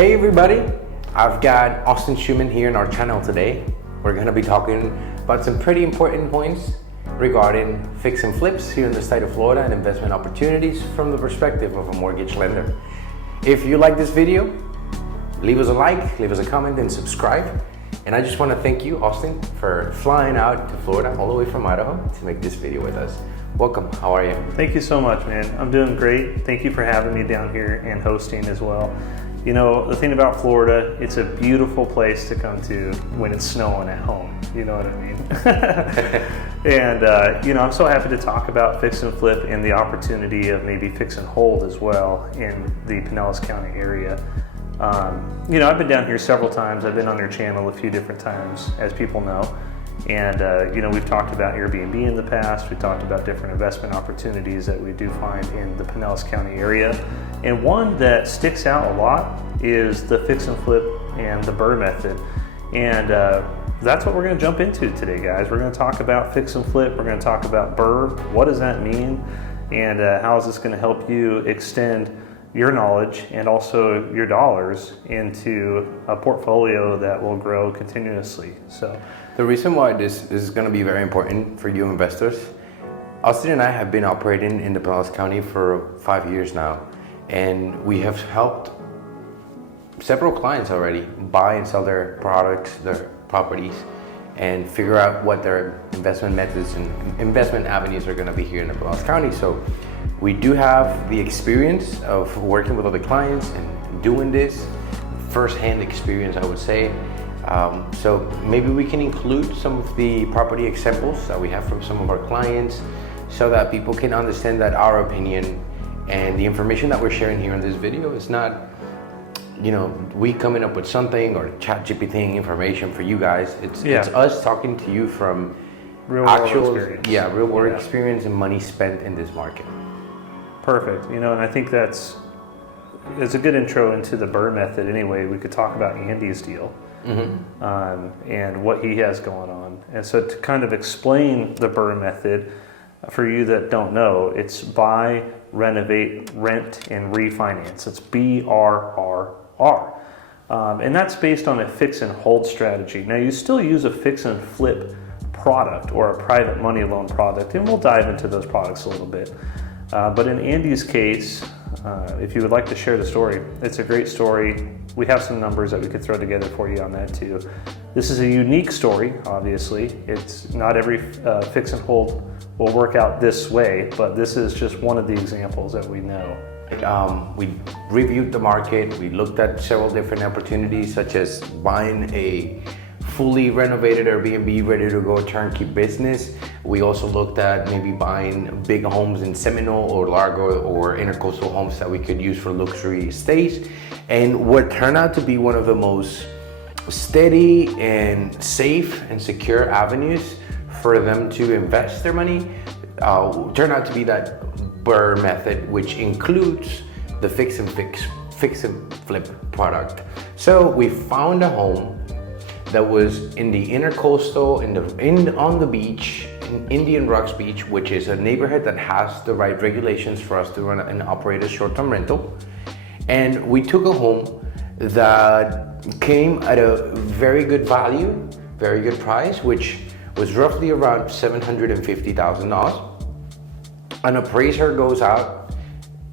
Hey everybody, I've got Austin Schuman here in our channel today. We're going to be talking about some pretty important points regarding fix and flips here in the state of Florida and investment opportunities from the perspective of a mortgage lender. If you like this video, leave us a like, leave us a comment, and subscribe. And I just want to thank you, Austin, for flying out to Florida all the way from Idaho to make this video with us. Welcome, how are you? Thank you so much, man. I'm doing great. Thank you for having me down here and hosting as well. You know, the thing about Florida, it's a beautiful place to come to when it's snowing at home. You know what I mean? And, you know, I'm so happy to talk about fix and flip and the opportunity of maybe fix and hold as well in the Pinellas County area. You know, I've been down here several times. I've been on your channel a few different times, as people know. And, you know, we've talked about Airbnb in the past. We talked about different investment opportunities that we do find in the Pinellas County area. And one that sticks out a lot is the fix and flip and the BRRRR method. And that's what we're going to jump into today, guys. We're going to talk about fix and flip. We're going to talk about BRRRR. What does that mean? And how is this going to help you extend your knowledge and also your dollars into a portfolio that will grow continuously? So the reason why this is going to be very important for you investors, Austin and I have been operating in the Pinellas County for 5 years now, and we have helped several clients already buy and sell their products, their properties, and figure out what their investment methods and investment avenues are going to be here in the Pinellas County. So we do have the experience of working with other clients and doing this first-hand experience, I would say. So maybe we can include some of the property examples that we have from some of our clients so that people can understand that our opinion and the information that we're sharing here in this video is not, you know, we coming up with something or ChatGPT information for you guys. It's us talking to you from real world experience. Real world experience and money spent in this market. Perfect. You know, and I think it's a good intro into the BRRRR method anyway. We could talk about Andy's deal. And what he has going on. And so to kind of explain the BRRRR method, for you that don't know, it's buy, renovate, rent, and refinance. It's BRRRR. And that's based on a fix and hold strategy. Now you still use a fix and flip product or a private money loan product, and we'll dive into those products a little bit. But in Andy's case, if you would like to share the story, it's a great story. We have some numbers that we could throw together for you on that too. This is a unique story, obviously. It's not every fix and hold will work out this way, but this is just one of the examples that we know. We reviewed the market. We looked at several different opportunities, such as buying a fully renovated Airbnb, ready to go turnkey business. We also looked at maybe buying big homes in Seminole or Largo or intercoastal homes that we could use for luxury stays. And what turned out to be one of the most steady and safe and secure avenues for them to invest their money turned out to be that BRRRR method, which includes the fix and flip product. So we found a home that was in the intercoastal, on the beach, in Indian Rocks Beach, which is a neighborhood that has the right regulations for us to run and operate a short-term rental. And we took a home that came at a very good value, very good price, which was roughly around $750,000. An appraiser goes out,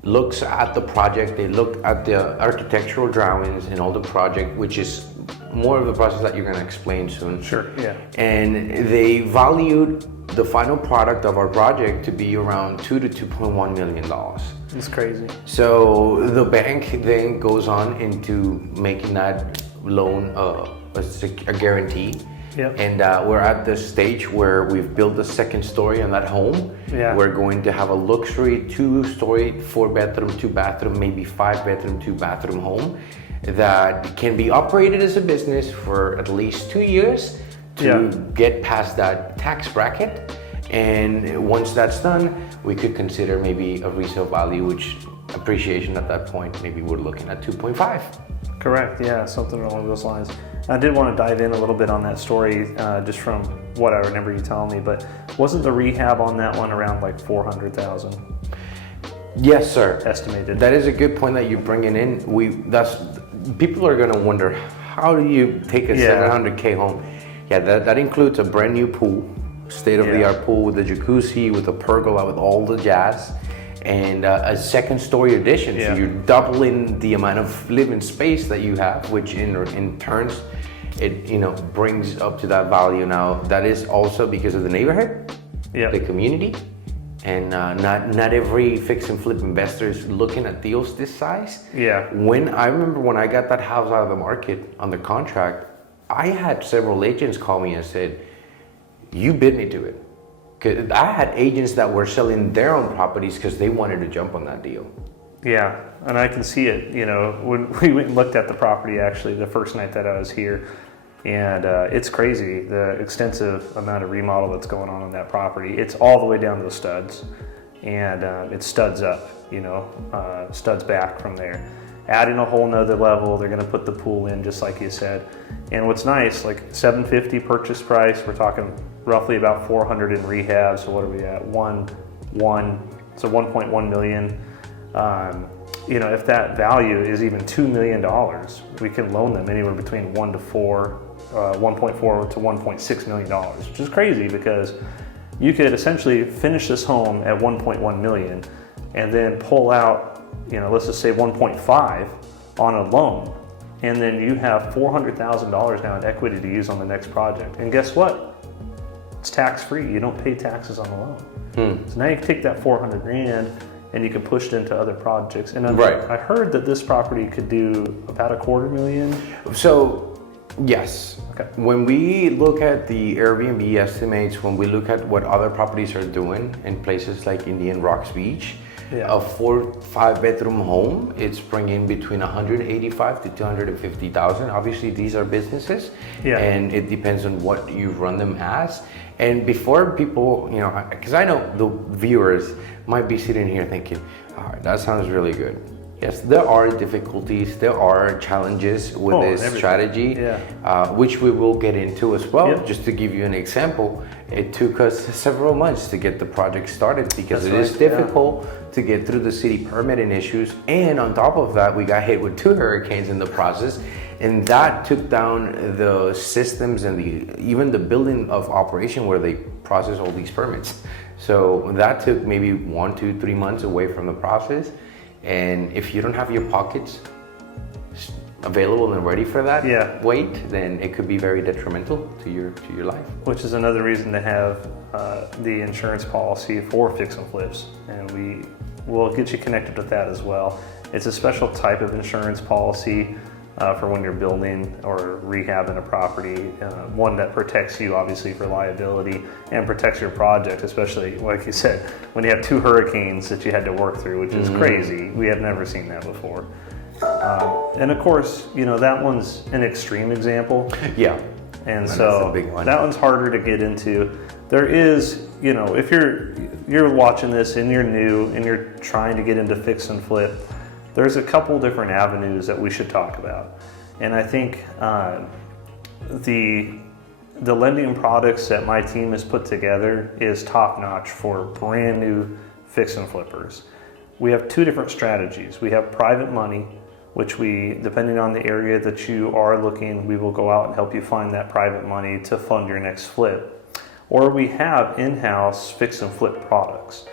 looks at the project, they look at the architectural drawings and all the project, which is more of the process that you're going to explain soon. Sure, yeah. And they valued the final product of our project to be around $2 to $2.1 million. It's crazy. So the bank then goes on into making that loan a guarantee. Yep. And we're at the stage where we've built the second story on that home. Yeah. We're going to have a luxury 2-story, 4-bedroom, 2-bathroom, maybe 5-bedroom, 2-bathroom home that can be operated as a business for at least 2 years to get past that tax bracket. And once that's done, we could consider maybe a resale value, which appreciation at that point, maybe we're looking at 2.5. Correct, yeah, something along those lines. I did want to dive in a little bit on that story, just from what I remember you telling me, but wasn't the rehab on that one around like 400,000? Yes, sir. Estimated. That is a good point that you're bringing in. people are gonna wonder, how do you take a 700K home? Yeah, that includes a brand new pool, state-of-the-art pool with a jacuzzi, with a pergola, with all the jazz, and a second-story addition. So you're doubling the amount of living space that you have, which in turns, it brings up to that value. Now, that is also because of the neighborhood, the community, and not every fix and flip investor is looking at deals this size. I remember when I got that house out of the market under contract, I had several agents call me and said, "You bid me to it." Because I had agents that were selling their own properties because they wanted to jump on that deal. Yeah, and I can see it. When we went and looked at the property actually the first night that I was here, and it's crazy, the extensive amount of remodel that's going on that property. It's all the way down to the studs, and it studs up, studs back from there. Adding a whole nother level, they're gonna put the pool in just like you said. And what's nice, like $750 purchase price, we're talking roughly about 400 in rehab, so what are we at? 1.1 million. If that value is even $2 million, we can loan them anywhere between 1.4 to $1.6 million, which is crazy because you could essentially finish this home at 1.1 million and then pull out, let's just say 1.5 on a loan. And then you have $400,000 now in equity to use on the next project. And guess what? It's tax-free. You don't pay taxes on the loan. So now you can take that 400 grand and you can push it into other projects. And I heard that this property could do about $250,000. So, yes. Okay. When we look at the Airbnb estimates, when we look at what other properties are doing in places like Indian Rocks Beach, a 4-5 bedroom home, it's bringing between 185 to 250,000. Obviously, these are businesses, and it depends on what you run them as. And before people, because I know the viewers might be sitting here thinking, all right, that sounds really good. Yes, there are difficulties, there are challenges with this strategy, which we will get into as well. Just to give you an example, it took us several months to get the project started because it is difficult to get through the city permitting issues. And on top of that, we got hit with 2 hurricanes in the process, and that took down the systems and even the building of operation where they process all these permits. So that took maybe 1, 2, 3 months away from the process. And if you don't have your pockets available and ready for that wait, then it could be very detrimental to your life. Which is another reason to have the insurance policy for fix and flips, and we will get you connected with that as well. It's a special type of insurance policy for when you're building or rehabbing a property, one that protects you obviously for liability and protects your project, especially like you said, when you have 2 hurricanes that you had to work through, which is crazy. We have never seen that before. And of course, that one's an extreme example. And so that one's harder to get into. There is, if you're watching this and you're new and you're trying to get into fix and flip, there's a couple different avenues that we should talk about. And I think the lending products that my team has put together is top notch for brand new fix and flippers. We have 2 different strategies. We have private money, which depending on the area that you are looking, we will go out and help you find that private money to fund your next flip. Or we have in-house fix and flip products.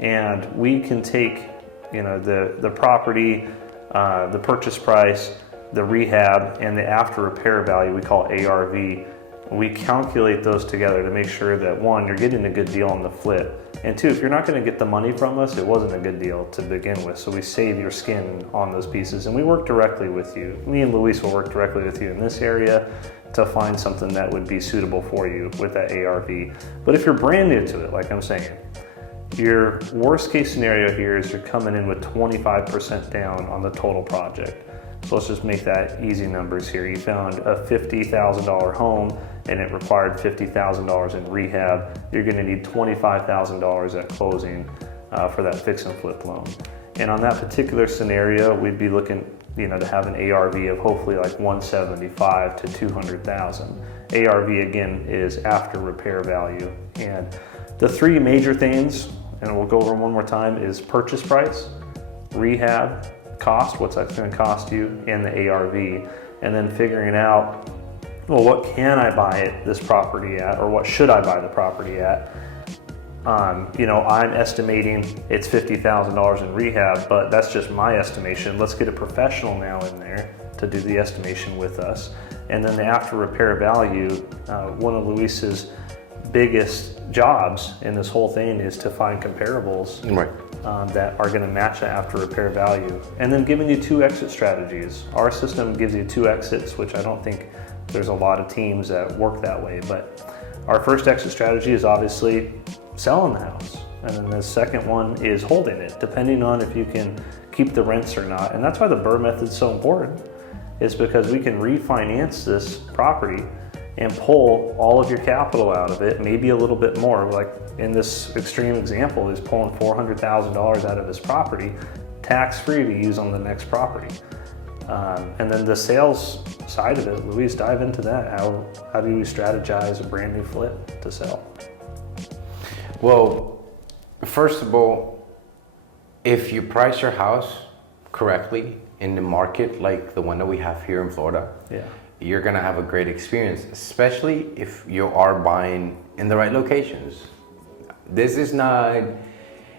And we can take the property, the purchase price, the rehab, and the after repair value, we call ARV. We calculate those together to make sure that 1, you're getting a good deal on the flip, and 2, if you're not going to get the money from us, it wasn't a good deal to begin with. So we save your skin on those pieces, and we work directly with you. Me and Luis will work directly with you in this area to find something that would be suitable for you with that ARV. But if you're brand new to it, like I'm saying, your worst case scenario here is you're coming in with 25% down on the total project. So let's just make that easy numbers here. You found a $50,000 home and it required $50,000 in rehab. You're gonna need $25,000 at closing for that fix and flip loan. And on that particular scenario, we'd be looking to have an ARV of hopefully like 175 to 200,000. ARV again is after repair value. And the 3 major things, and we'll go over them one more time, is purchase price, rehab, cost, what's that going to cost you, and the ARV, and then figuring out, well, what can I buy this property at, or what should I buy the property at? You know, I'm estimating it's $50,000 in rehab, but that's just my estimation. Let's get a professional now in there to do the estimation with us. And then the after repair value, one of Luis's biggest jobs in this whole thing is to find comparables that are going to match the after repair value. And then giving you 2 exit strategies. Our system gives you 2 exits, which I don't think there's a lot of teams that work that way. But our first exit strategy is obviously selling the house. And then the second one is holding it, depending on if you can keep the rents or not. And that's why the BRRRR method is so important, is because we can refinance this property and pull all of your capital out of it, maybe a little bit more. Like in this extreme example, is pulling $400,000 out of his property, tax-free to use on the next property. And then the sales side of it, Luis, dive into that. How do you strategize a brand new flip to sell? Well, first of all, if you price your house correctly in the market like the one that we have here in Florida, you're gonna have a great experience, especially if you are buying in the right locations. This is not,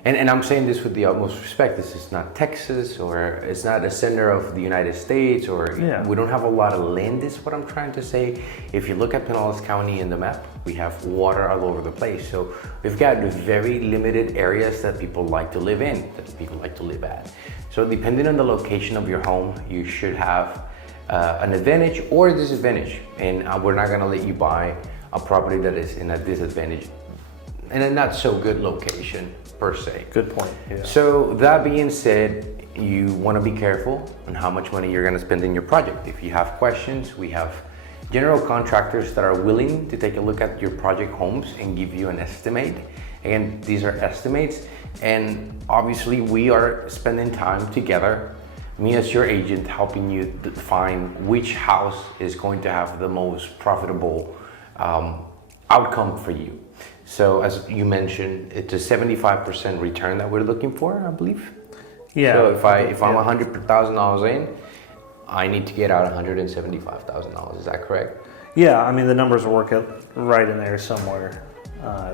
and I'm saying this with the utmost respect, this is not Texas, or it's not the center of the United States, or we don't have a lot of land, is what I'm trying to say. If you look at Pinellas County in the map, we have water all over the place. So we've got very limited areas that people like to live in, that people like to live at. So depending on the location of your home, you should have an advantage or a disadvantage. And we're not gonna let you buy a property that is in a disadvantage, in a not so good location per se. Good point. So that being said, you wanna be careful on how much money you're gonna spend in your project. If you have questions, we have general contractors that are willing to take a look at your project homes and give you an estimate. Again, these are estimates, and obviously we are spending time together, me as your agent, helping you define which house is going to have the most profitable outcome for you. So as you mentioned, it's a 75% return that we're looking for, I believe. Yeah. So if I'm $100,000 in, I need to get out $175,000. Is that correct? Yeah, I mean the numbers will work out right in there somewhere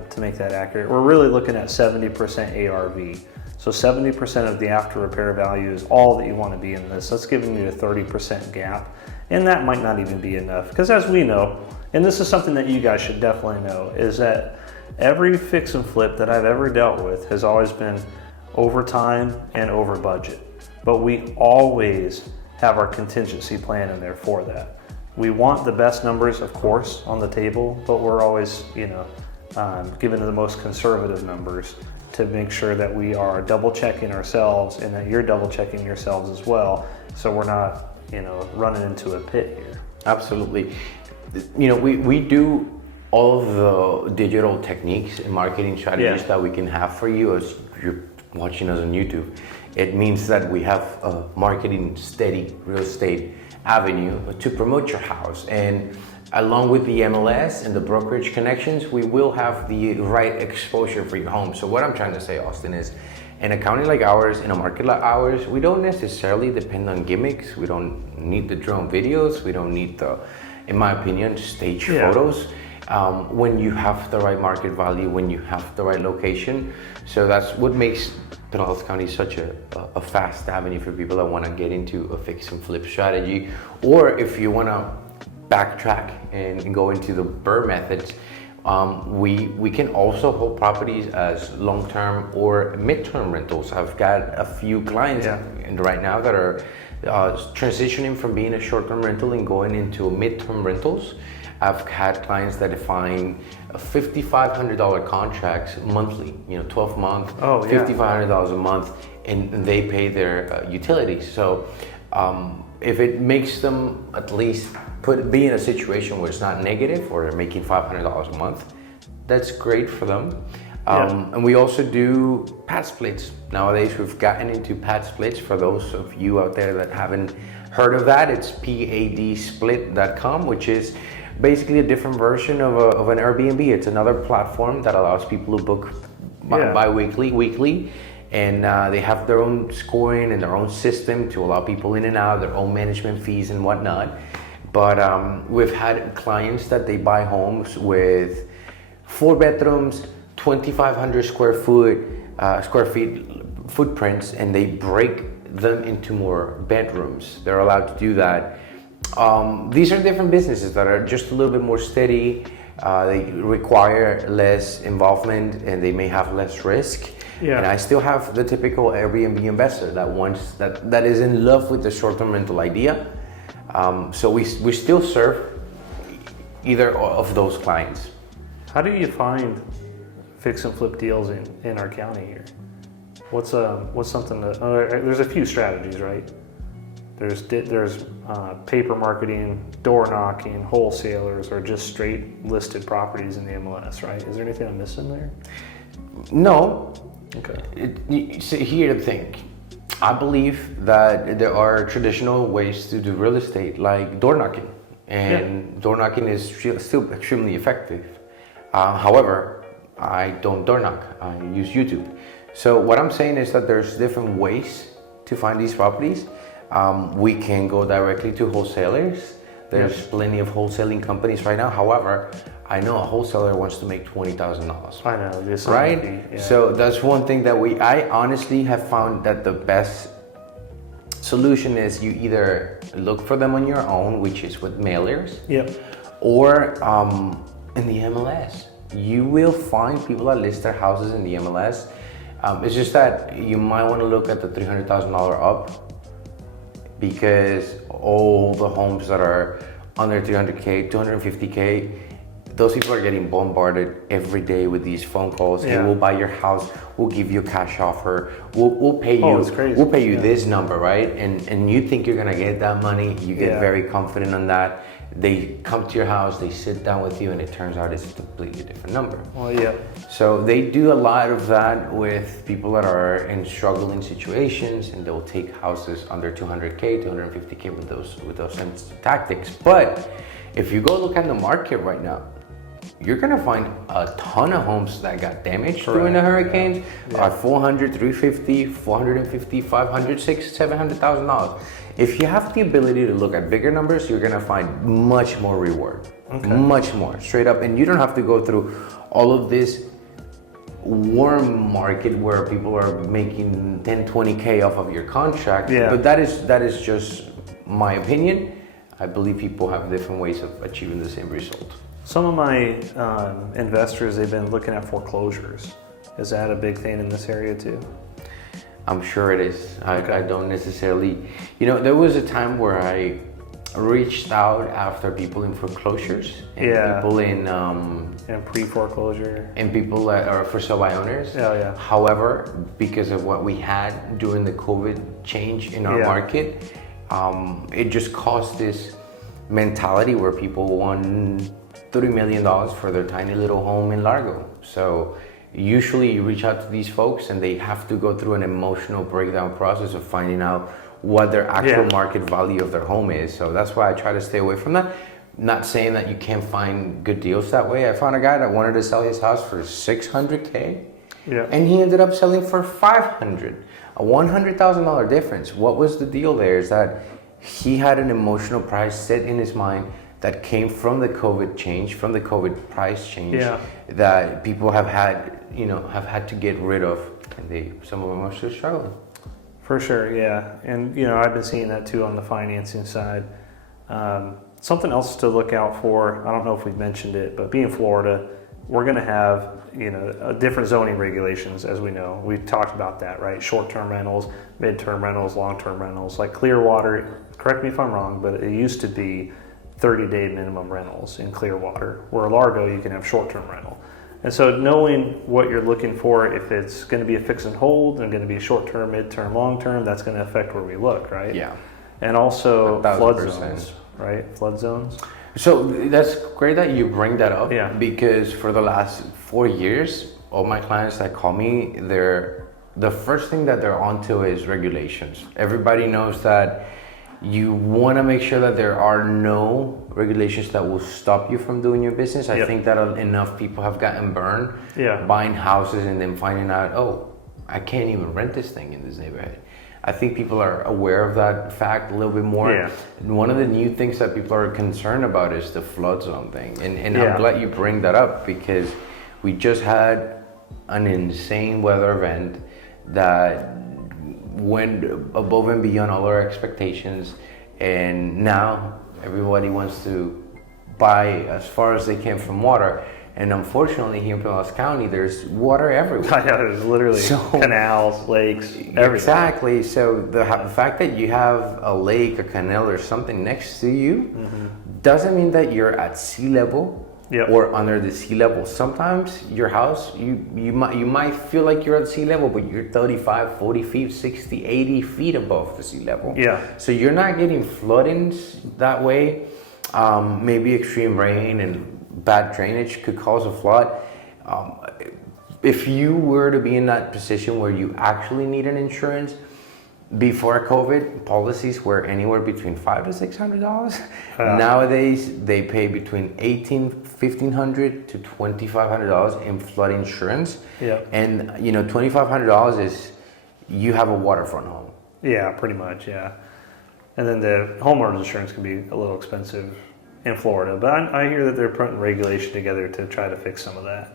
to make that accurate. We're really looking at 70% ARV. So 70% of the after repair value is all that you want to be in this. That's giving you a 30% gap. And that might not even be enough, because as we know, and this is something that you guys should definitely know, is that every fix and flip that I've ever dealt with has always been over time and over budget. But we always have our contingency plan in there for that. We want the best numbers, of course, on the table, but we're always, given the most conservative numbers to make sure that we are double checking ourselves and that you're double checking yourselves as well, so we're not, running into a pit here. Absolutely. We do all of the digital techniques and marketing strategies that we can have for you as you're watching us on YouTube. It means that we have a marketing steady real estate avenue to promote your house. And along with the MLS and the brokerage connections, we will have the right exposure for your home. So what I'm trying to say, Austin, is in a county like ours, in a market like ours, we don't necessarily depend on gimmicks. We don't need the drone videos. We don't need the, in my opinion, stage photos. When you have the right market value, when you have the right location. So that's what makes Pinellas County such a fast avenue for people that want to get into a fix and flip strategy. Or if you want to backtrack and go into the BRRRR methods, we can also hold properties as long-term or mid-term rentals. I've got a few clients right now that are transitioning from being a short-term rental and going into mid-term rentals. I've had clients that define $5,500 contracts monthly, 12 month, $5,500 a month, and they pay their utilities. So if it makes them at least be in a situation where it's not negative or they're making $500 a month, that's great for them. And we also do pad splits. Nowadays we've gotten into pad splits. For those of you out there that haven't heard of that, it's padsplit.com, which is basically a different version of an Airbnb. It's another platform that allows people to book bi-weekly, weekly, and they have their own scoring and their own system to allow people in and out, their own management fees and whatnot. But we've had clients that they buy homes with 4 bedrooms, 2,500 square feet footprints, and they break them into more bedrooms. They're allowed to do that. These are different businesses that are just a little bit more steady. They require less involvement and they may have less risk. Yeah. And I still have the typical Airbnb investor that wants that is in love with the short-term rental idea. So we still serve either of those clients. How do you find fix and flip deals in our county here? What's something that there's a few strategies, right? There's paper marketing, door knocking, wholesalers, or just straight listed properties in the MLS, right? Is there anything I'm missing there? No. Okay. So here the thing. I believe that there are traditional ways to do real estate, like door knocking, and door knocking is still extremely effective. However, I don't door knock. I use YouTube. So what I'm saying is that there's different ways to find these properties. We can go directly to wholesalers. There's plenty of wholesaling companies right now. However, I know a wholesaler wants to make $20,000. I know, this right? Yeah. So that's one thing that I honestly have found that the best solution is you either look for them on your own, which is with mailers, or in the MLS. You will find people that list their houses in the MLS. It's just that you might want to look at the $300,000 up, because all the homes that are under 300K, 250K, those people are getting bombarded every day with these phone calls. Hey, we'll buy your house. We'll give you a cash offer. We'll pay you. It's crazy. We'll pay you this number, right? And you think you're gonna get that money. You get very confident on that. They come to your house. They sit down with you, and it turns out it's a completely different number. Well, yeah. So they do a lot of that with people that are in struggling situations, and they'll take houses under 200K, 250K with those tactics. But if you go look at the market right now, you're gonna find a ton of homes that got damaged during the hurricanes at $400, $350, $450, $500, $600, $700,000. If you have the ability to look at bigger numbers, you're gonna find much more reward, much more straight up, and you don't have to go through all of this warm market where people are making 10, 20K off of your contract. But that is just my opinion. I believe people have different ways of achieving the same result. Some of my investors, they've been looking at foreclosures. Is that a big thing in this area too? I'm sure it is. I don't necessarily, there was a time where I reached out after people in foreclosures and people in and pre-foreclosure and people that are for sale by owners. However, because of what we had during the COVID change in our market, it just caused this mentality where people won $30 million for their tiny little home in Largo. So usually you reach out to these folks and they have to go through an emotional breakdown process of finding out what their actual market value of their home is. So that's why I try to stay away from that. Not saying that you can't find good deals that way. I found a guy that wanted to sell his house for $600K and he ended up selling for $500, a $100,000 difference. What was the deal there is that he had an emotional price set in his mind that came from the COVID change, from the COVID price change that people have had to get rid of, and some of them are still struggling. For sure, and I've been seeing that too on the financing side. Something else to look out for, I don't know if we've mentioned it, but being Florida, we're going to have different zoning regulations, as we know. We talked about that, right? Short-term rentals, mid-term rentals, long-term rentals. Like Clearwater, correct me if I'm wrong, but it used to be 30-day minimum rentals in Clearwater, where Largo you can have short-term rental. And so knowing what you're looking for, if it's going to be a fix and hold and going to be short-term, mid-term, long-term, that's going to affect where we look, right? Yeah. And also 1,000%. flood zones, right? Flood zones. So that's great that you bring that up, because for the last 4 years, all my clients that call me, the first thing that they're onto is regulations. Everybody knows that you want to make sure that there are no regulations that will stop you from doing your business. I think that enough people have gotten burned buying houses and then finding out, I can't even rent this thing in this neighborhood. I think people are aware of that fact a little bit more. Yeah. And one of the new things that people are concerned about is the flood zone thing. And Yeah. I'm glad you bring that up because we just had an insane weather event that went above and beyond all our expectations. And now everybody wants to buy as far as they can from water. And unfortunately, here in Pinellas County, there's water everywhere. Yeah, there's literally canals, lakes, everything. Exactly. So the fact that you have a lake, a canal, or something next to you doesn't mean that you're at sea level or under the sea level. Sometimes your house, you might feel like you're at sea level, but you're 35, 40 feet, 60, 80 feet above the sea level. Yeah. So you're not getting floodings that way. Maybe extreme rain and bad drainage could cause a flood. If you were to be in that position where you actually need an insurance, before COVID, policies were anywhere between $500 to $600. Nowadays, they pay between $1,500 to $2,500 in flood insurance. Yeah. And $2,500 is you have a waterfront home. Yeah, pretty much. Yeah. And then the homeowners insurance can be a little expensive in Florida, but I hear that they're putting regulation together to try to fix some of that.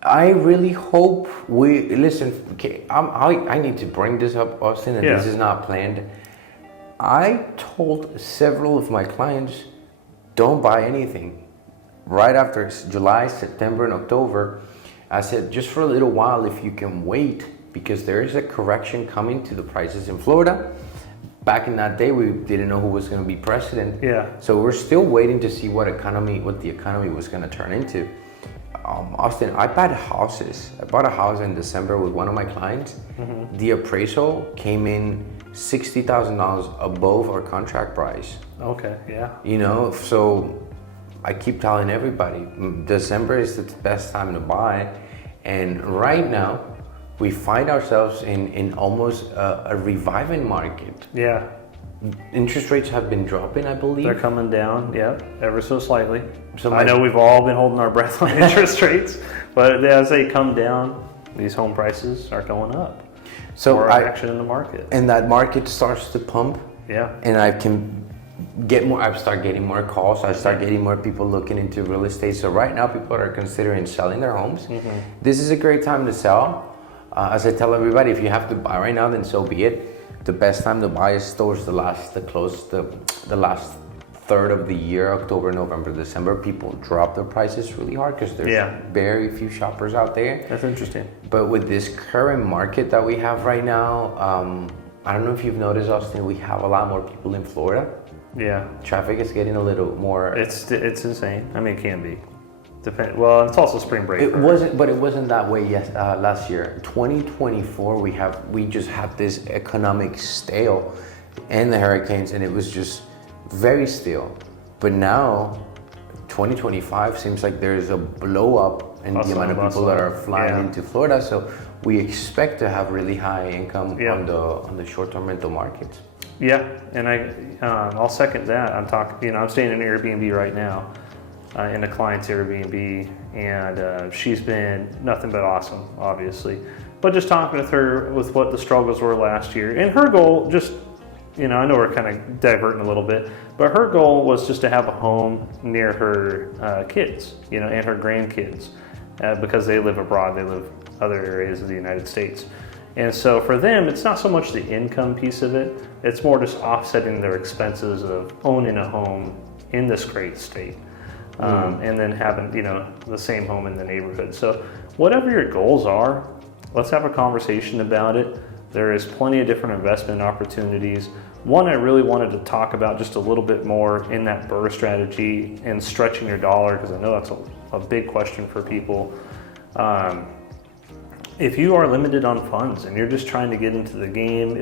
I really hope we listen. Okay, I need to bring this up, Austin, and this is not planned. I told several of my clients, don't buy anything. Right after July, September, and October, I said just for a little while, if you can wait, because there is a correction coming to the prices in Florida. Back in that day, we didn't know who was going to be president. Yeah. So we're still waiting to see what the economy was going to turn into. Austin, I bought houses. I bought a house in December with one of my clients. The appraisal came in $60,000 above our contract price. Okay. Yeah. So I keep telling everybody, December is the best time to buy. And right now, we find ourselves in almost a reviving market. Yeah. Interest rates have been dropping, I believe. They're coming down, ever so slightly. So I know we've all been holding our breath on interest rates, but as they come down, these home prices are going up. So more action in the market. And that market starts to pump. Yeah. And I can get more, I start getting more calls. I start getting more people looking into real estate. So right now people are considering selling their homes. This is a great time to sell. As I tell everybody, if you have to buy right now, then so be it. The best time to buy is towards the last third of the year, October, November, December. People drop their prices really hard because there's very few shoppers out there. That's interesting. But with this current market that we have right now, I don't know if you've noticed, Austin, we have a lot more people in Florida. Yeah. Traffic is getting a little more. It's insane. I mean, it can be. Well, it's also spring break. It wasn't that way last year. 2024, we just had this economic stale and the hurricanes, and it was just very still. But now, 2025 seems like there's a blow up in the amount of people that are flying into Florida. So we expect to have really high income on the short-term rental markets. Yeah, and I'll second that. I'm staying in an Airbnb right now. In a client's Airbnb, and she's been nothing but awesome, obviously. But just talking with her with what the struggles were last year, and her goal, I know we're kind of diverting a little bit, but her goal was just to have a home near her kids, and her grandkids, because they live abroad, they live other areas of the United States. And so for them, it's not so much the income piece of it, it's more just offsetting their expenses of owning a home in this great state. And then having, the same home in the neighborhood. So whatever your goals are, let's have a conversation about it. There is plenty of different investment opportunities. One I really wanted to talk about just a little bit more in that BRRRR strategy and stretching your dollar, because I know that's a big question for people. If you are limited on funds and you're just trying to get into the game,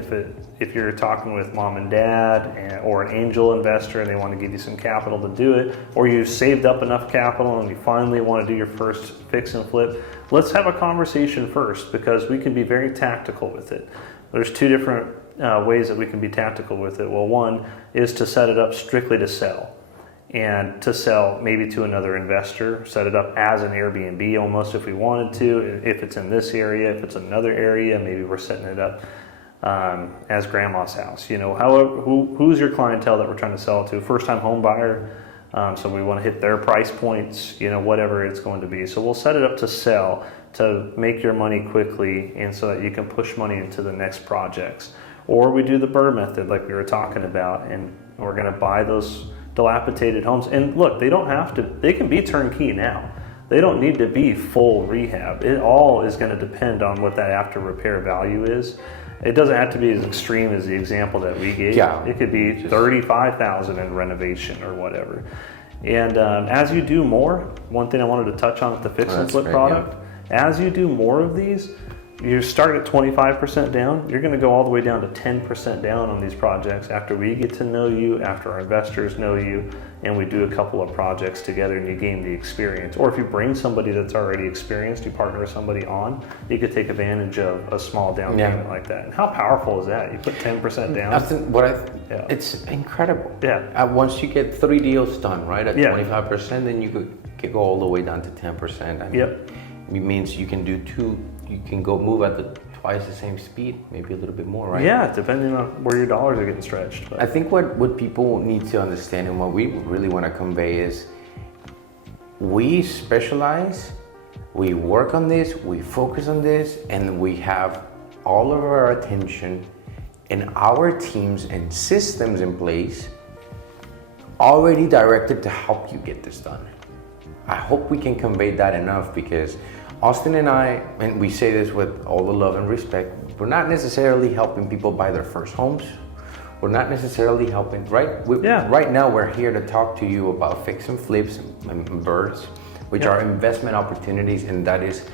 if you're talking with mom and dad or an angel investor and they want to give you some capital to do it, or you've saved up enough capital and you finally want to do your first fix and flip, let's have a conversation first, because we can be very tactical with it. There's two different ways that we can be tactical with it. Well, one is to set it up strictly to sell. and to sell maybe to another investor, set it up as an Airbnb almost if we wanted to, if it's in this area, if it's another area, maybe we're setting it up as grandma's house. You know, however, who's your clientele that we're trying to sell to? First time home buyer, so we want to hit their price points, you know, whatever it's going to be. So we'll set it up to sell, to make your money quickly, and so that you can push money into the next projects. Or we do the BRRRR method like we were talking about, and we're going to buy those dilapidated homes. And look, they don't have to, they can be turnkey now. They don't need to be full rehab. It all is going to depend on what that after repair value is. It doesn't have to be as extreme as the example that we gave. Yeah. It could be $35,000 in renovation or whatever. And as you do more, one thing I wanted to touch on with the fix and flip product, as you do more of these, you start at 25% down, you're going to go all the way down to 10% down on these projects after we get to know you, after our investors know you, and we do a couple of projects together and you gain the experience. Or if you bring somebody that's already experienced, you partner with somebody on, you could take advantage of a small down payment like that. And how powerful is that? You put 10% down. It's incredible. Yeah. Once you get 3 deals done, right, at 25%, then you could go all the way down to 10%. I mean, it means you can do 2. You can go move at twice the same speed, maybe a little bit more, right? Yeah, depending on where your dollars are getting stretched. But I think what people need to understand and what we really want to convey is we specialize, we work on this, we focus on this, and we have all of our attention and our teams and systems in place already directed to help you get this done. I hope we can convey that enough, because Austin and I, and we say this with all the love and respect, we're not necessarily helping people buy their first homes. We're not necessarily helping, right? Right now we're here to talk to you about fix and flips and BRRRRs, which are investment opportunities, and that is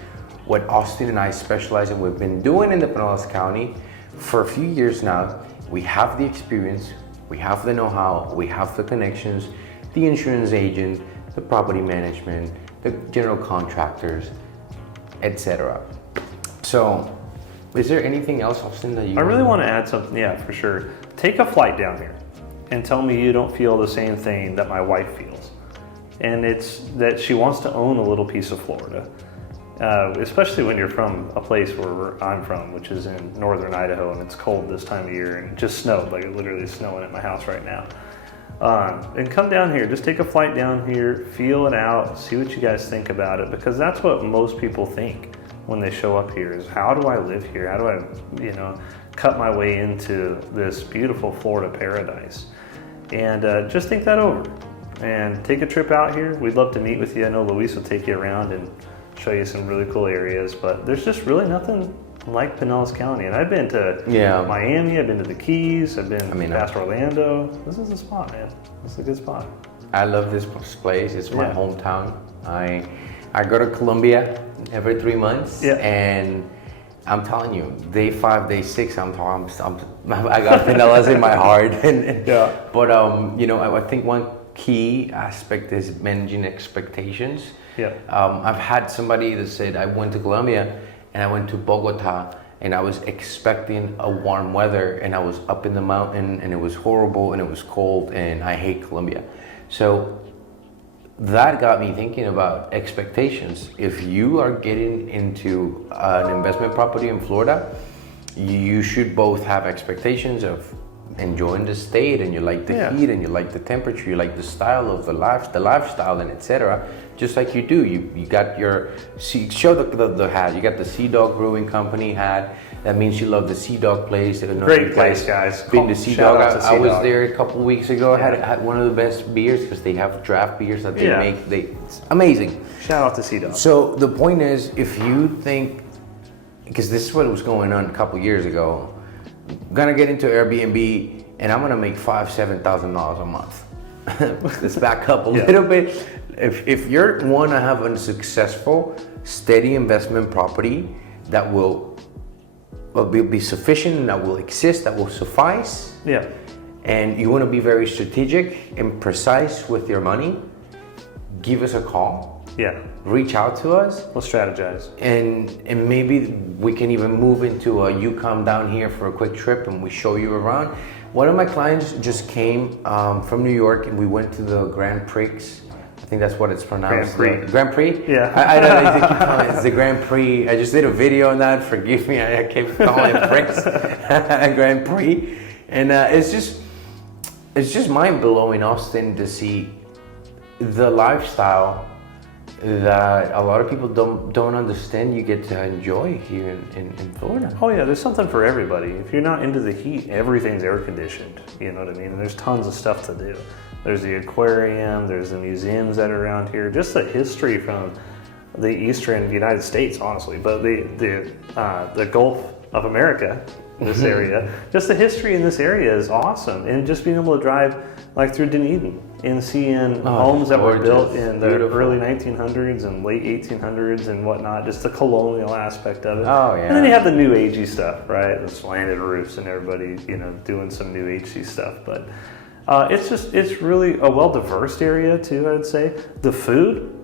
what Austin and I specialize in. We've been doing in the Pinellas County for a few years now. We have the experience, we have the know-how, we have the connections, the insurance agent, the property management, the general contractors, etc. So, is there anything else, Austin, that you? I really want to add something. Yeah, for sure. Take a flight down here, and tell me you don't feel the same thing that my wife feels, and it's that she wants to own a little piece of Florida, especially when you're from a place where I'm from, which is in northern Idaho, and it's cold this time of year, and it just snowed. Like, it literally is snowing at my house right now. And come down here, just take a flight down here, feel it out, see what you guys think about it, because that's what most people think when they show up here is, how do I live here? How do I, cut my way into this beautiful Florida paradise? And just think that over and take a trip out here. We'd love to meet with you. I know Luis will take you around and show you some really cool areas, but there's just really nothing like Pinellas County. And I've been to Miami, I've been to the Keys, I've been past Orlando. This is a spot, man. This is a good spot. I love this place. It's my hometown. I go to Colombia every 3 months, and I'm telling you, day 5, day 6, I got Pinellas in my heart. But I think one key aspect is managing expectations. I've had somebody that said, I went to Colombia and I went to Bogota and I was expecting a warm weather, and I was up in the mountain and it was horrible and it was cold, and I hate Colombia. So that got me thinking about expectations. If you are getting into an investment property in Florida, you should both have expectations of enjoying the state, and you like the heat, and you like the temperature, you like the style of the lifestyle, and etc. Just like you do. You got your show the hat. You got the Sea Dog Brewing Company hat. That means you love the Sea Dog place. Great place, guys. Been to Sea Dog. I was there a couple weeks ago. I had one of the best beers, because they have draft beers that they make. It's amazing. Shout out to Sea Dog. So the point is, if you think, because this is what was going on a couple years ago, I'm gonna get into Airbnb and I'm gonna make $7,000 a month. Let's back up a little bit. If you're one to have a successful, steady investment property that will be sufficient and that will exist, that will suffice, and you want to be very strategic and precise with your money, give us a call. Yeah. reach out to us. We'll strategize. And maybe we can even move into you come down here for a quick trip and we show you around. One of my clients just came from New York and we went to the Grand Prix. I think that's what it's pronounced. Grand Prix? Yeah. I don't know. I think you call it. It's the Grand Prix. I just did a video on that. Forgive me. I kept calling it Prix. Grand Prix. And it's just mind-blowing, Austin, to see the lifestyle that a lot of people don't understand you get to enjoy here in Florida. Oh yeah, there's something for everybody. If you're not into the heat, everything's air conditioned. You know what I mean? And there's tons of stuff to do. There's the aquarium, there's the museums that are around here. Just the history from the eastern United States, honestly, but the Gulf of America, this area. Just the history in this area is awesome. And just being able to drive like through Dunedin and seeing homes that were built in the early 1900s and late 1800s and whatnot, just the colonial aspect of it. Oh, yeah. And then you have the new agey stuff, right? The slanted roofs and everybody, doing some new agey stuff. But it's really a well-diverse area too, I would say. The food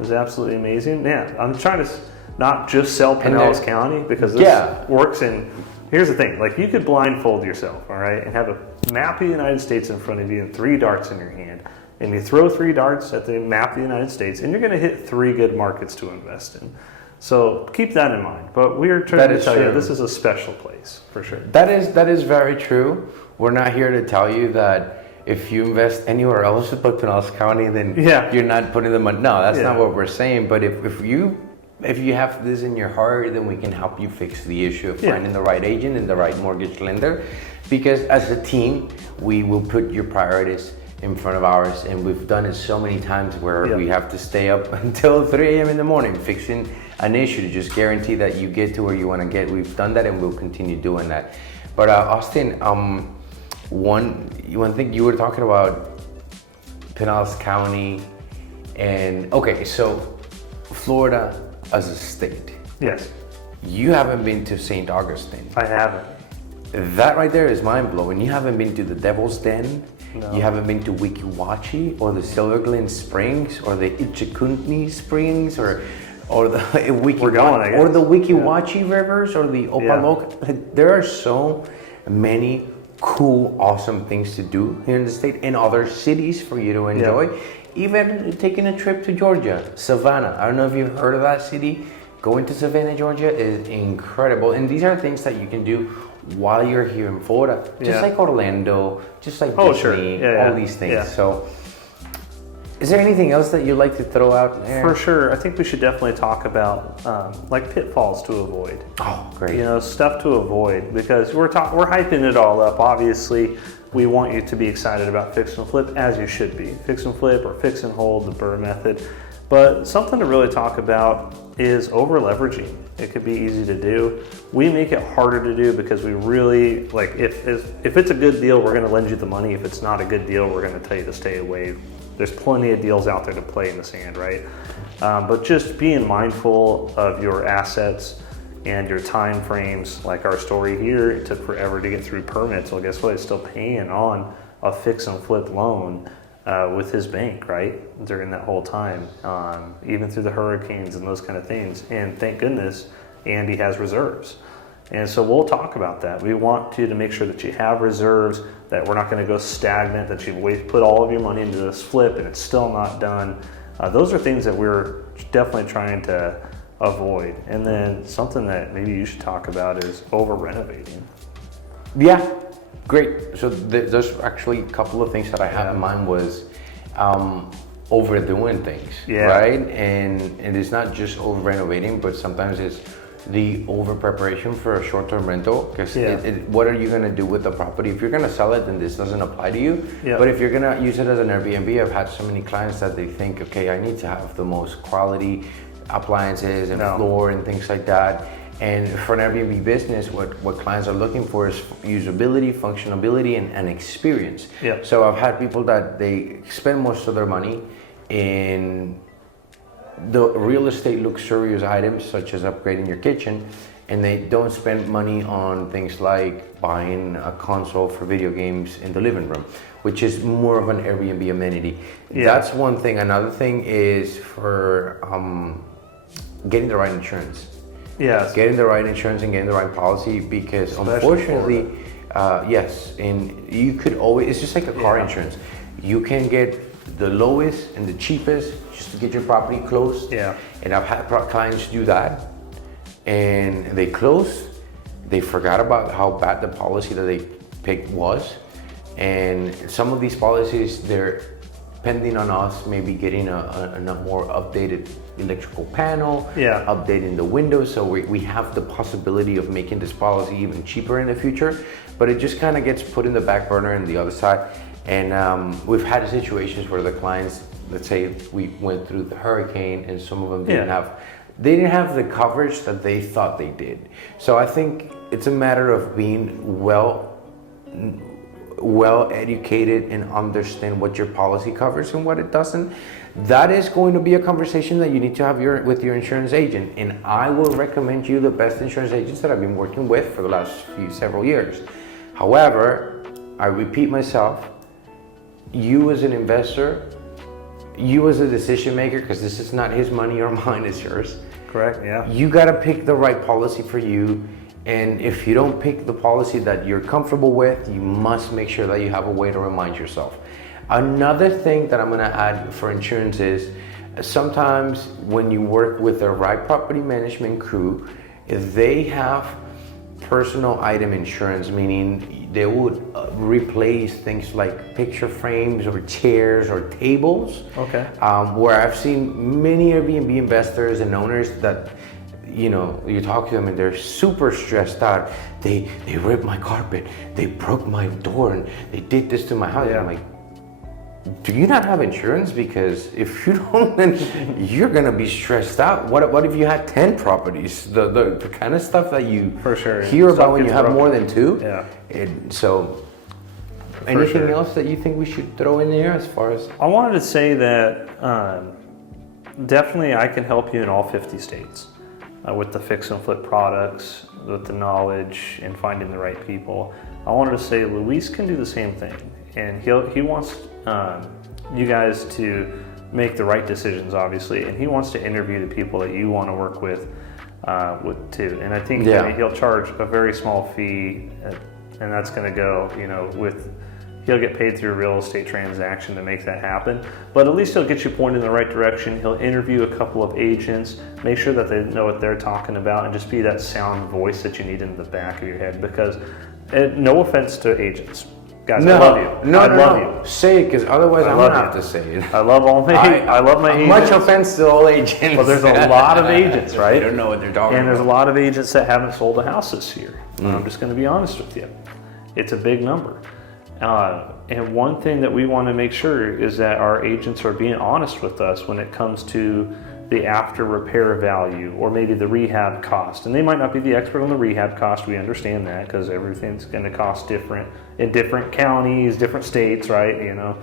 is absolutely amazing. Yeah, I'm trying to not just sell Pinellas County because this works in... Here's the thing, like you could blindfold yourself, all right, and have a map of the United States in front of you and 3 darts in your hand. And you throw 3 darts at the map of the United States and you're gonna hit 3 good markets to invest in. So keep that in mind. But we are trying to tell you this is a special place, for sure. That is very true. We're not here to tell you that if you invest anywhere else but Pinellas County, then you're not putting the money. No, that's not what we're saying. But if you have this in your heart, then we can help you fix the issue of finding the right agent and the right mortgage lender. Because as a team, we will put your priorities in front of ours. And we've done it so many times where we have to stay up until 3 a.m. in the morning fixing an issue to just guarantee that you get to where you want to get. We've done that and we'll continue doing that. But Austin, one thing you were talking about Pinellas County and so Florida as a state. Yes. You haven't been to St. Augustine. I haven't. That right there is mind-blowing. You haven't been to the Devil's Den. No. You haven't been to Weeki Wachee or the Silver Glen Springs or the Itchikuntni Springs or the Weeki Wachee rivers or the Opaloka. There are so many cool, awesome things to do here in the state and other cities for you to enjoy. Even taking a trip to Georgia, Savannah. I don't know if you've heard of that city. Going to Savannah, Georgia is incredible. And these are things that you can do while you're here in Florida. Just like Orlando, just like Disney, all these things. Yeah. So is there anything else that you'd like to throw out there? For sure. I think we should definitely talk about like pitfalls to avoid. Oh, great. Stuff to avoid because we're hyping it all up. Obviously, we want you to be excited about fix and flip as you should be. Fix and flip or fix and hold, the BRRRR method. But something to really talk about is over leveraging. It could be easy to do. We make it harder to do because we really, if it's a good deal, we're gonna lend you the money. If it's not a good deal, we're gonna tell you to stay away. There's plenty of deals out there to play in the sand, right? But just being mindful of your assets and your time frames, like our story here, it took forever to get through permits. Well, guess what? It's still paying on a fix and flip loan with his bank, right? During that whole time, even through the hurricanes and those kind of things. And thank goodness, Andy has reserves. And so we'll talk about that. We want you to make sure that you have reserves, that we're not gonna go stagnant, that you've put all of your money into this flip and it's still not done. Those are things that we're definitely trying to avoid. And then something that maybe you should talk about is over renovating. Yeah, great. So there's actually a couple of things that I have in mind was overdoing things, right? And it's not just over renovating, but sometimes it's the over preparation for a short-term rental. Because what are you going to do with the property? If you're going to sell it, then this doesn't apply to you. But if you're going to use it as an Airbnb, I've had so many clients that they think, okay, I need to have the most quality appliances and floor and things like that. And for an Airbnb business, what clients are looking for is usability, functionality, and experience. So I've had people that they spend most of their money in the real estate luxurious items, such as upgrading your kitchen, and they don't spend money on things like buying a console for video games in the living room, which is more of an Airbnb amenity. Yeah. That's one thing. Another thing is for getting the right insurance. Yes. Getting the right insurance and getting the right policy, because unfortunately, yes, and you could always, it's just like a car insurance. You can get the lowest and the cheapest just to get your property closed. Yeah. And I've had clients do that, and they closed, they forgot about how bad the policy that they picked was. And some of these policies, they're pending on us maybe getting a more updated electrical panel, updating the windows, so we have the possibility of making this policy even cheaper in the future, but it just kind of gets put in the back burner on the other side. And we've had situations where the clients, let's say we went through the hurricane and some of them didn't have the coverage that they thought they did. So I think it's a matter of being well educated and understand what your policy covers and what it doesn't. That is going to be a conversation that you need to have with your insurance agent. And I will recommend you the best insurance agents that I've been working with for the last several years. However, I repeat myself, you as an investor, you as a decision maker, because this is not his money or mine, it's yours. Correct, yeah. You gotta pick the right policy for you. And if you don't pick the policy that you're comfortable with, you must make sure that you have a way to remind yourself. Another thing that I'm gonna add for insurance is sometimes when you work with the right property management crew, if they have personal item insurance, meaning they would replace things like picture frames or chairs or tables. Okay. Where I've seen many Airbnb investors and owners that, you know, you talk to them and they're super stressed out. They ripped my carpet, they broke my door, and they did this to my house. Yeah. I'm like, do you not have insurance? Because if you don't, then you're gonna be stressed out. What if you had 10 properties? The kind of stuff that you hear about when you have more than 2. Yeah. So anything else that you think we should throw in there as far as? I wanted to say that definitely I can help you in all 50 states. With the fix and flip products, with the knowledge and finding the right people. I wanted to say Luis can do the same thing, and he wants you guys to make the right decisions, obviously, and he wants to interview the people that you want to work with too. And I think he'll charge a very small fee, and that's going to go, you know, he'll get paid through a real estate transaction to make that happen. But at least he'll get you pointed in the right direction. He'll interview a couple of agents, make sure that they know what they're talking about, and just be that sound voice that you need in the back of your head. Because, no offense to agents. Guys, I love you. I love you. Say it, because otherwise I'm gonna have to say it. I love I love my agents. Much offense to all agents. But there's a lot of agents, right? They don't know what they're talking about. And there's a lot of agents that haven't sold a house this year. I'm just going to be honest with you. It's a big number. And one thing that we want to make sure is that our agents are being honest with us when it comes to the after repair value or maybe the rehab cost. And they might not be the expert on the rehab cost. We understand that because everything's going to cost different in different counties, different states, right? You know,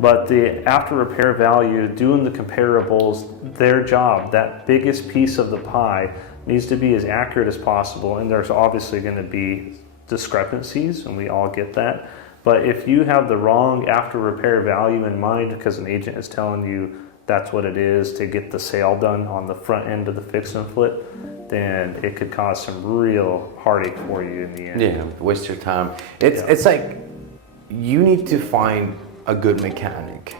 but the after repair value, doing the comparables, their job, that biggest piece of the pie needs to be as accurate as possible. And there's obviously going to be discrepancies, and we all get that. But if you have the wrong after repair value in mind because an agent is telling you that's what it is to get the sale done on the front end of the fix and flip, then it could cause some real heartache for you in the end. Yeah, waste your time. It's like you need to find a good mechanic.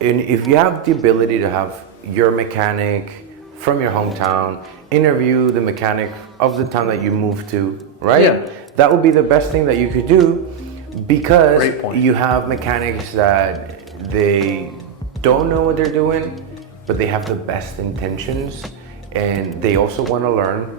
And if you have the ability to have your mechanic from your hometown interview the mechanic of the town that you moved to, right? Yeah. That would be the best thing that you could do, because Great point. you have mechanics that they don't know what they're doing, but they have the best intentions, and they also want to learn.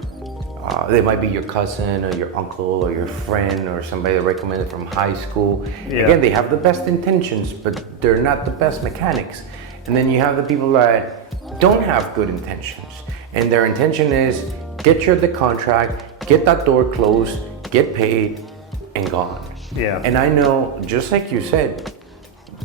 They might be your cousin or your uncle or your friend or somebody that recommended from high school. Yeah. Again, they have the best intentions, but they're not the best mechanics. And then you have the people that don't have good intentions, and their intention is get you the contract, get that door closed, get paid, and gone. Yeah. And I know, just like you said,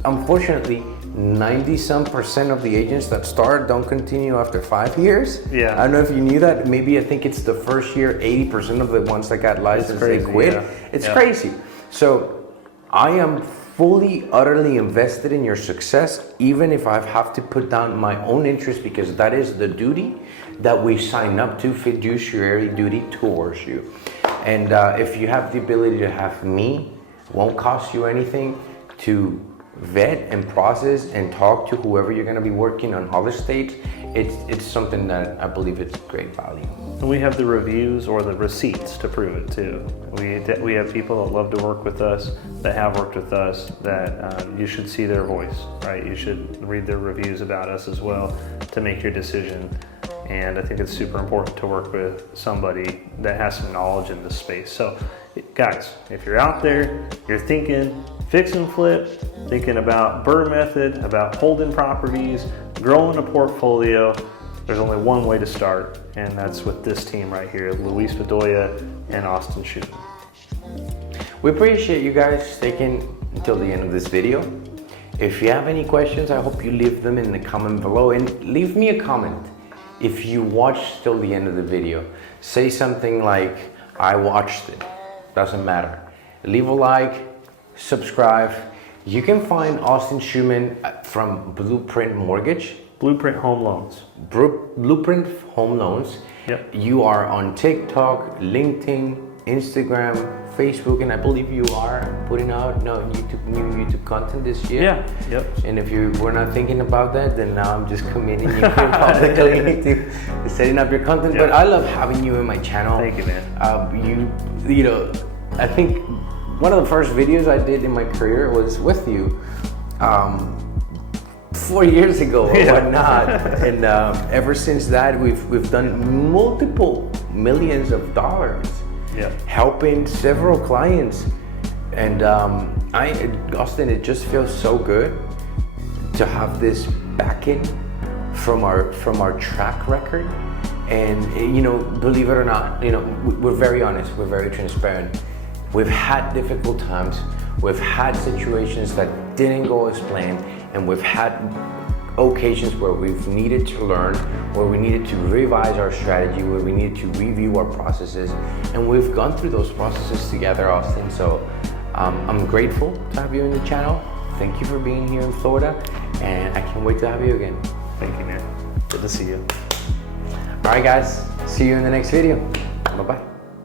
unfortunately, 90% of the agents that start don't continue after 5 years. Yeah. I don't know if you knew that. Maybe I think it's the first year, 80% of the ones that got licensed, they quit. Yeah. It's crazy. So I am fully, utterly invested in your success, even if I have to put down my own interest, because that is the duty that we sign up to, fiduciary duty towards you. And if you have the ability to have me, it won't cost you anything to vet and process and talk to whoever you're going to be working on other states. It's something that I believe it's great value. And we have the reviews or the receipts to prove it too. We have people that love to work with us, that have worked with us, that you should see their voice, right? You should read their reviews about us as well to make your decision. And I think it's super important to work with somebody that has some knowledge in this space. So guys, if you're out there, you're thinking fix and flip, thinking about BRRRR method, about holding properties, growing a portfolio, there's only one way to start, and that's with this team right here, Luis Bedoya and Austin Schuman. We appreciate you guys sticking until the end of this video. If you have any questions, I hope you leave them in the comment below, and leave me a comment if you watched till the end of the video. Say something like, I watched it, doesn't matter. Leave a like, subscribe. You can find Austin Schuman from Blueprint Mortgage. Blueprint Home Loans. Blueprint Home Loans. Yep. You are on TikTok, LinkedIn, Instagram, Facebook, and I believe you are putting out new YouTube content this year. Yeah. Yep. And if you were not thinking about that, then now I'm just committing you here publicly to setting up your content. Yep. But I love having you in my channel. Thank you, man. You know, I think one of the first videos I did in my career was with you 4 years ago or whatnot. And ever since that, we've done multiple millions of dollars. Yeah. Helping several clients, and Austin, it just feels so good to have this backing from our track record. And you know, believe it or not, you know, we're very honest, we're very transparent. We've had difficult times, we've had situations that didn't go as planned, and we've had occasions where we've needed to learn, where we needed to revise our strategy, where we needed to review our processes, and we've gone through those processes together, Austin. So I'm grateful to have you in the channel. Thank you for being here in Florida, and I can't wait to have you again. Thank you, man. Good to see you. All right, guys, see you in the next video. Bye-bye.